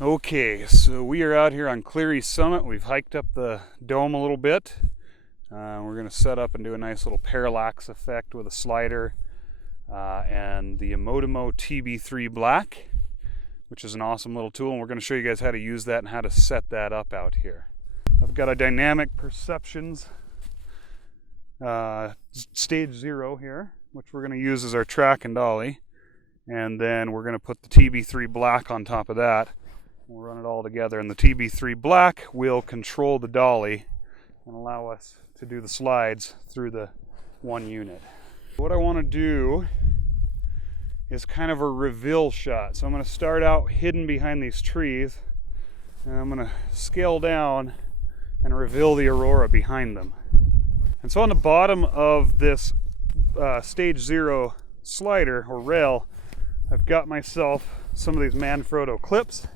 Okay, so we are out here on Cleary Summit. We've hiked up the dome a little bit. We're going to set up and do a nice little parallax effect with a slider and the Emotimo TB3 Black, which is an awesome little tool, and we're going to show you guys how to use that and how to set that up out here. I've got a dynamic perceptions stage 0 here, which we're going to use as our track and dolly, and then we're going to put the TB3 Black on top of that. We'll run it all together, and the TB3 Black will control the dolly and allow us to do the slides through the one unit. What I want to do is kind of a reveal shot. So I'm going to start out hidden behind these trees, and I'm going to scale down and reveal the Aurora behind them. And so on the bottom of this stage 0 slider or rail, I've got myself some of these Manfrotto clips.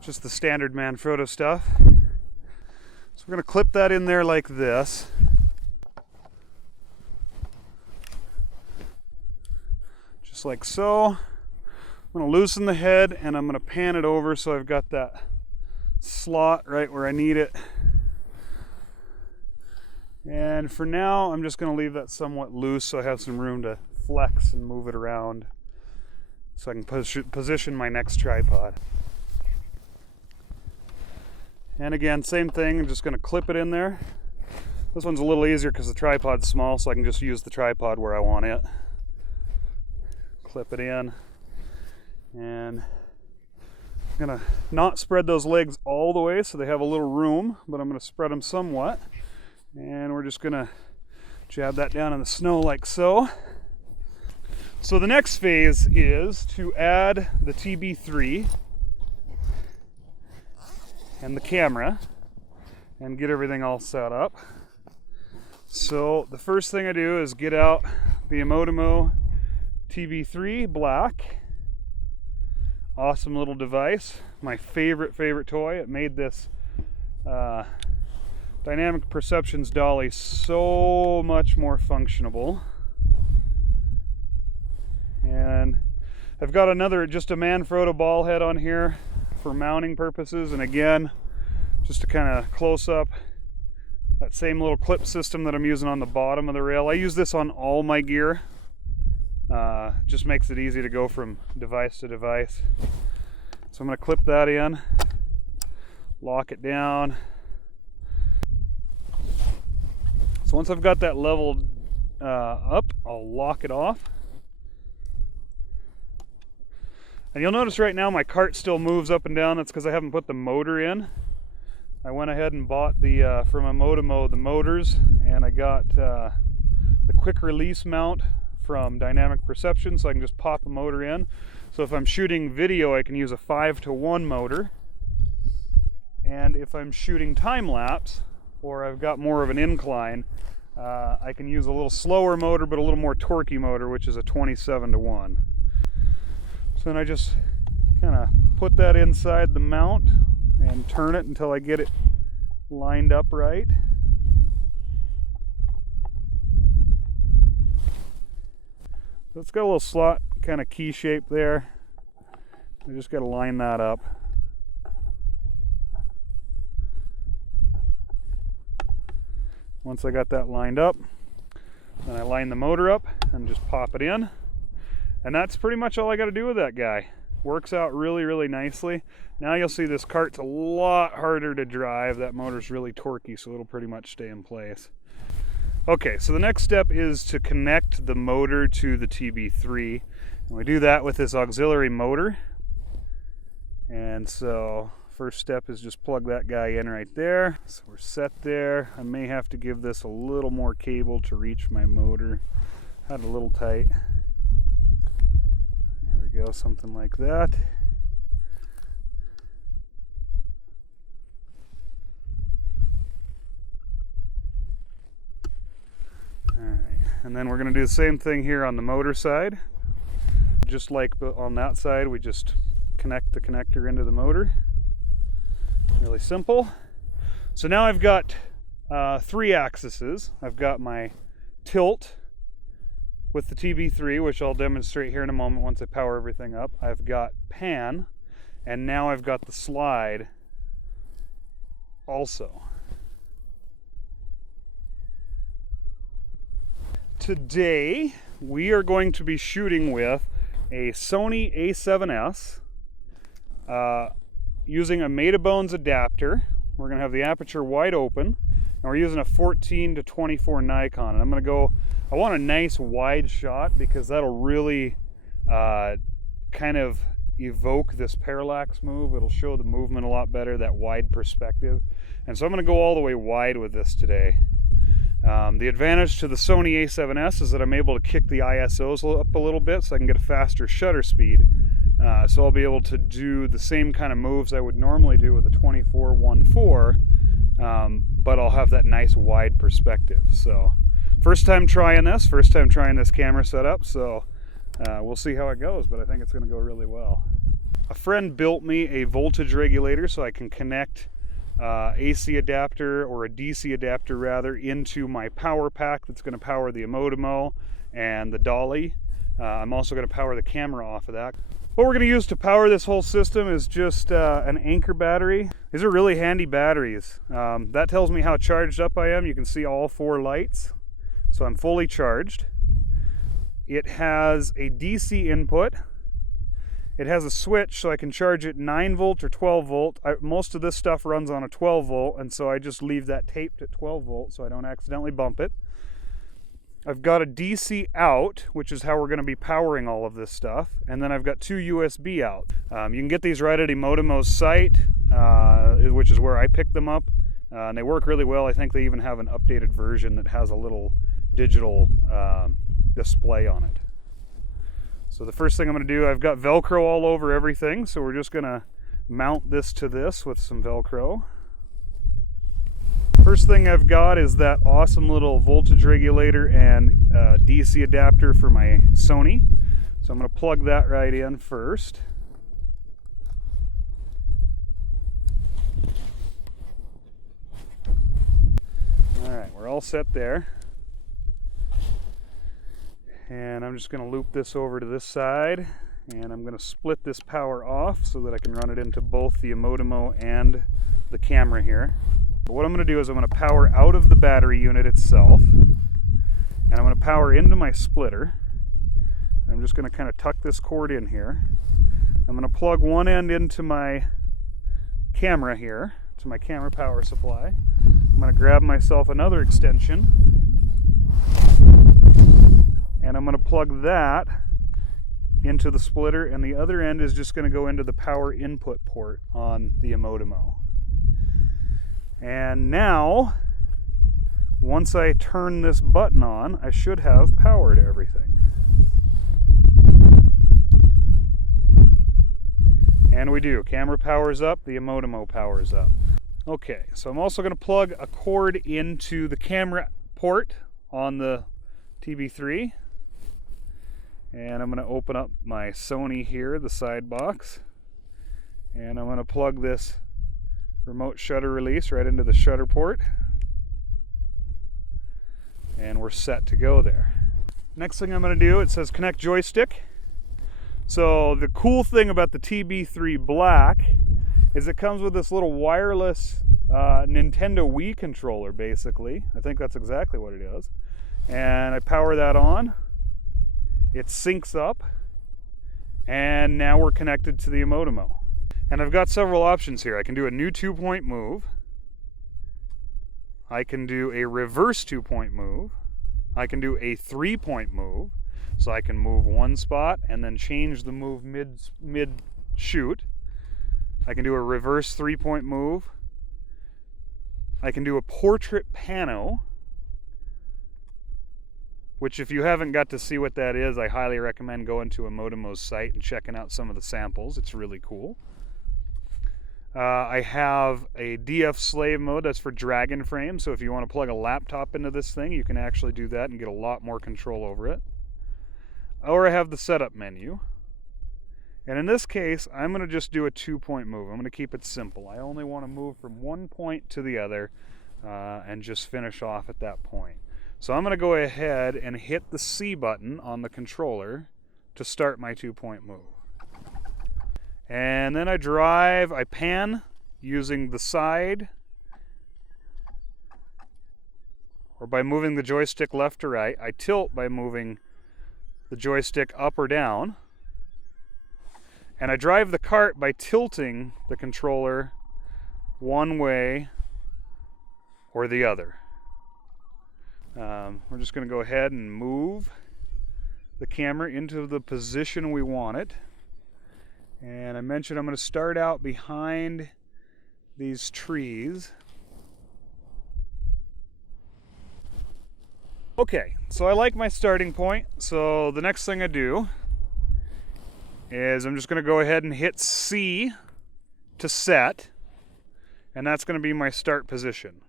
Just the standard Manfrotto stuff. So we're going to clip that in there like this. Just like so. I'm going to loosen the head and I'm going to pan it over so I've got that slot right where I need it. And for now, I'm just going to leave that somewhat loose so I have some room to flex and move it around so I can position my next tripod. And again, same thing, I'm just going to clip it in there. This one's a little easier because the tripod's small, so I can just use the tripod where I want it. Clip it in. And I'm going to not spread those legs all the way so they have a little room, but I'm going to spread them somewhat. And we're just going to jab that down in the snow like so. So the next phase is to add the TB3 and the camera and get everything all set up. So the first thing I do is get out the Emotimo TB3 Black. Awesome little device. My favorite toy. It made this dynamic perceptions dolly so much more functionable. And I've got just a Manfrotto ball head on here for mounting purposes, and again, just to kind of close up that same little clip system that I'm using on the bottom of the rail. I use this on all my gear. Just makes it easy to go from device to device. So I'm going to clip that in, lock it down. So once I've got that leveled up, I'll lock it off. And you'll notice right now my cart still moves up and down. That's because I haven't put the motor in. I went ahead and bought the from Emotimo the motors, and I got the quick release mount from Dynamic Perception, so I can just pop a motor in. So if I'm shooting video, I can use a 5-to-1 motor. And if I'm shooting time-lapse, or I've got more of an incline, I can use a little slower motor but a little more torquey motor, which is a 27-to-1. So then I just kind of put that inside the mount and turn it until I get it lined up right. So it's got a little slot kind of key shape there. I just got to line that up. Once I got that lined up, then I line the motor up and just pop it in. And that's pretty much all I got to do with that guy. Works out really nicely. Now you'll see this cart's a lot harder to drive. That motor's really torquey, so it'll pretty much stay in place. Okay, so the next step is to connect the motor to the TB3. And we do that with this auxiliary motor. And so first step is just plug that guy in right there. So we're set there. I may have to give this a little more cable to reach my motor. Had it a little tight. Go something like that. Alright, and then we're going to do the same thing here on the motor side. Just like on that side, we just connect the connector into the motor. Really simple. So now I've got 3 axes. I've got my tilt with the TB3, which I'll demonstrate here in a moment once I power everything up. I've got pan, and now I've got the slide also. Today we are going to be shooting with a Sony a7S using a made-of-bones adapter. We're going to have the aperture wide open, and we're using a 14 to 24 Nikon. And I want a nice wide shot because that'll really kind of evoke this parallax move. It'll show the movement a lot better, that wide perspective. And so I'm going to go all the way wide with this today. The advantage to the Sony a7S is that I'm able to kick the ISOs up a little bit so I can get a faster shutter speed. So I'll be able to do the same kind of moves I would normally do with a 24-1.4, but I'll have that nice wide perspective. So first time trying this camera setup, so we'll see how it goes, but I think it's going to go really well. A friend built me a voltage regulator so I can connect AC adapter, or a DC adapter rather, into my power pack that's going to power the Emotimo and the dolly. I'm also going to power the camera off of that. What we're going to use to power this whole system is just an Anchor battery. These are really handy batteries. That tells me how charged up I am. You can see all 4 lights, so I'm fully charged. It has a DC input. It has a switch so I can charge it 9 volt or 12 volt. Most of this stuff runs on a 12 volt, and so I just leave that taped at 12 volt so I don't accidentally bump it. I've got a DC out, which is how we're going to be powering all of this stuff, and then I've got 2 USB out. You can get these right at Emotimo's site, which is where I picked them up, and they work really well. I think they even have an updated version that has a little digital display on it. So the first thing I'm going to do, I've got Velcro all over everything, so we're just going to mount this to this with some Velcro. First thing I've got is that awesome little voltage regulator and DC adapter for my Sony. So I'm going to plug that right in first. Alright, we're all set there. And I'm just going to loop this over to this side, and I'm going to split this power off so that I can run it into both the Emotimo and the camera here. But what I'm going to do is I'm going to power out of the battery unit itself, and I'm going to power into my splitter. I'm just going to kind of tuck this cord in here. I'm going to plug one end into my camera here, to my camera power supply. I'm going to grab myself another extension, and I'm going to plug that into the splitter, and the other end is just going to go into the power input port on the Emotimo. And now, once I turn this button on, I should have power to everything. And we do. Camera powers up, the Emotimo powers up. Okay, so I'm also going to plug a cord into the camera port on the TB3. And I'm going to open up my Sony here, the side box, and I'm going to plug this remote shutter release right into the shutter port, and we're set to go there. Next thing I'm going to do, it says connect joystick. So the cool thing about the TB3 Black is it comes with this little wireless Nintendo Wii controller, basically. I think that's exactly what it is. And I power that on. It syncs up, and now we're connected to the Emotimo. And I've got several options here. I can do a new 2-point move. I can do a reverse 2-point move. I can do a 3-point move. So I can move one spot and then change the move mid-shoot. I can do a reverse 3-point move. I can do a portrait pano, which if you haven't got to see what that is, I highly recommend going to Emotimo's site and checking out some of the samples. It's really cool. I have a DF slave mode, that's for dragon frame, so if you want to plug a laptop into this thing, you can actually do that and get a lot more control over it. Or I have the setup menu. And in this case, I'm going to just do a 2-point move. I'm going to keep it simple. I only want to move from one point to the other and just finish off at that point. So I'm going to go ahead and hit the C button on the controller to start my 2-point move. And then I pan using the side, or by moving the joystick left to right. I tilt by moving the joystick up or down. And I drive the cart by tilting the controller one way or the other. We're just going to go ahead and move the camera into the position we want it. And I mentioned I'm going to start out behind these trees. Okay, so I like my starting point. So the next thing I do is I'm just going to go ahead and hit C to set, and that's going to be my start position.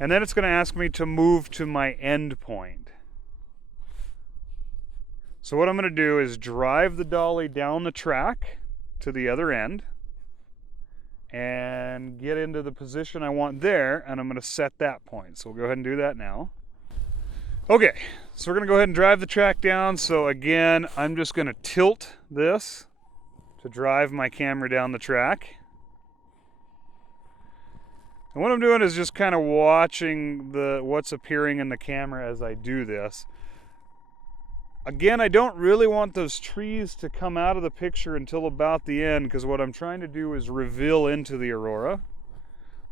And then it's going to ask me to move to my end point. So what I'm going to do is drive the dolly down the track to the other end and get into the position I want there, and I'm going to set that point. So we'll go ahead and do that now. Okay, so we're going to go ahead and drive the track down. So again, I'm just going to tilt this to drive my camera down the track. And what I'm doing is just kind of watching what's appearing in the camera as I do this. Again, I don't really want those trees to come out of the picture until about the end, because what I'm trying to do is reveal into the Aurora.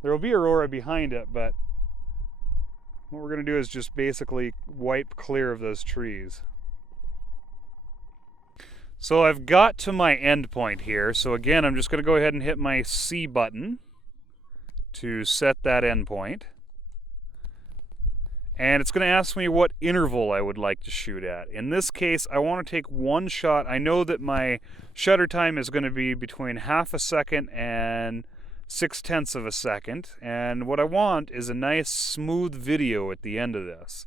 There will be Aurora behind it, but what we're going to do is just basically wipe clear of those trees. So I've got to my end point here. So again, I'm just going to go ahead and hit my C button to set that end point. And it's going to ask me what interval I would like to shoot at. In this case, I want to take one shot. I know that my shutter time is going to be between half a second and 0.6 of a second. And what I want is a nice smooth video at the end of this.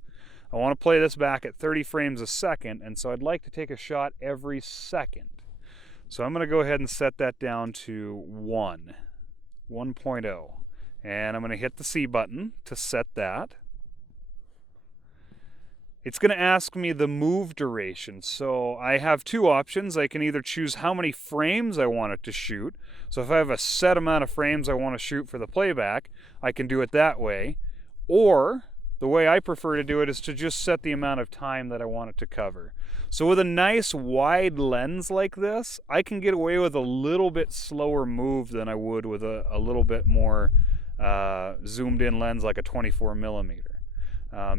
I want to play this back at 30 frames a second, and so I'd like to take a shot every second. So I'm going to go ahead and set that down to 1.0. And I'm going to hit the C button to set that. It's going to ask me the move duration. So I have two options. I can either choose how many frames I want it to shoot. So if I have a set amount of frames I want to shoot for the playback, I can do it that way. Or the way I prefer to do it is to just set the amount of time that I want it to cover. So with a nice wide lens like this, I can get away with a little bit slower move than I would with a little bit more zoomed in lens like a 24 millimeter.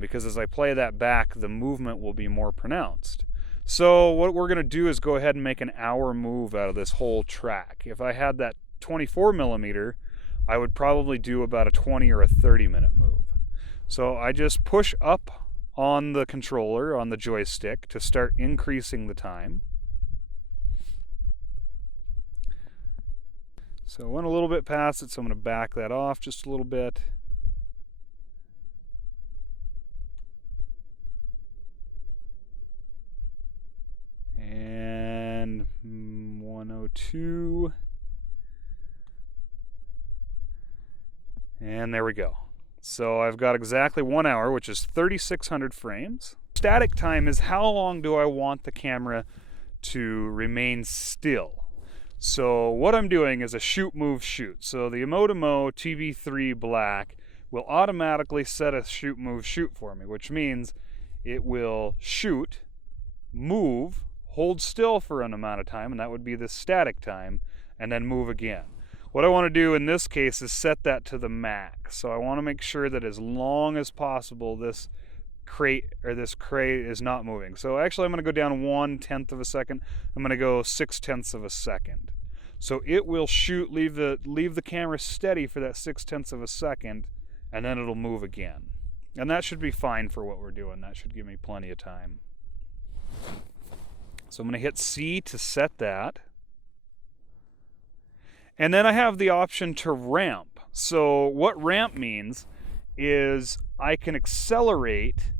Because as I play that back, the movement will be more pronounced. So what we're going to do is go ahead and make an hour move out of this whole track. If I had that 24 millimeter, I would probably do about a 20 or a 30 minute move. So I just push up on the controller, on the joystick, to start increasing the time. So I went a little bit past it, so I'm going to back that off just a little bit. And 102. And there we go. So I've got exactly 1 hour, which is 3,600 frames. Static time is how long do I want the camera to remain still. So what I'm doing is a shoot, move, shoot. So the Emotimo TB3 Black will automatically set a shoot, move, shoot for me, which means it will shoot, move, hold still for an amount of time, and that would be the static time, and then move again. What I want to do in this case is set that to the max. So I want to make sure that as long as possible this crate is not moving. So actually I'm going to go down 1/10 of a second. I'm going to go 0.6 of a second. So it will shoot, leave the camera steady for that 0.6 of a second, and then it'll move again. And that should be fine for what we're doing. That should give me plenty of time. So I'm going to hit C to set that. And then I have the option to ramp. So what ramp means is I can accelerate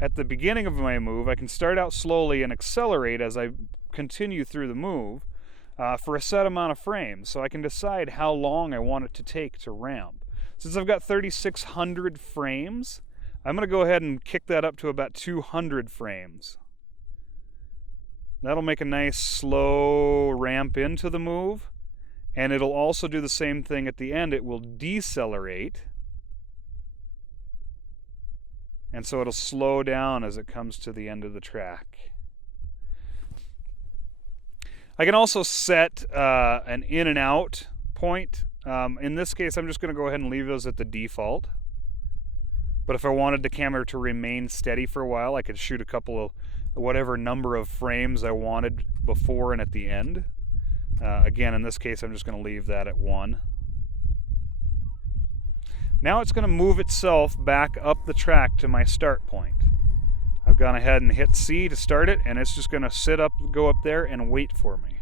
at the beginning of my move. I can start out slowly and accelerate as I continue through the move for a set amount of frames. So I can decide how long I want it to take to ramp. Since I've got 3,600 frames, I'm going to go ahead and kick that up to about 200 frames. That'll make a nice slow ramp into the move, and it'll also do the same thing at the end. It will decelerate, and so it'll slow down as it comes to the end of the track. I can also set an in and out point. In this case, I'm just going to go ahead and leave those at the default. But if I wanted the camera to remain steady for a while, I could shoot a couple of whatever number of frames I wanted before and at the end. Again, in this case, I'm just going to leave that at 1. Now it's going to move itself back up the track to my start point. I've gone ahead and hit C to start it, and it's just going to go up there and wait for me.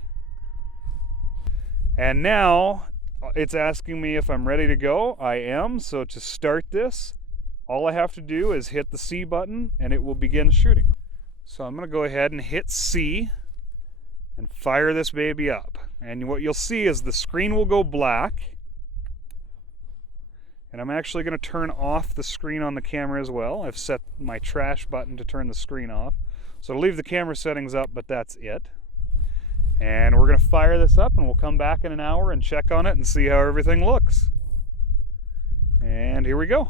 And now it's asking me if I'm ready to go. I am. So to start this, all I have to do is hit the C button and it will begin shooting. So I'm going to go ahead and hit C and fire this baby up. And what you'll see is the screen will go black. And I'm actually going to turn off the screen on the camera as well. I've set my trash button to turn the screen off. So I'll leave the camera settings up, but that's it. And we're going to fire this up, and we'll come back in an hour and check on it and see how everything looks. And here we go.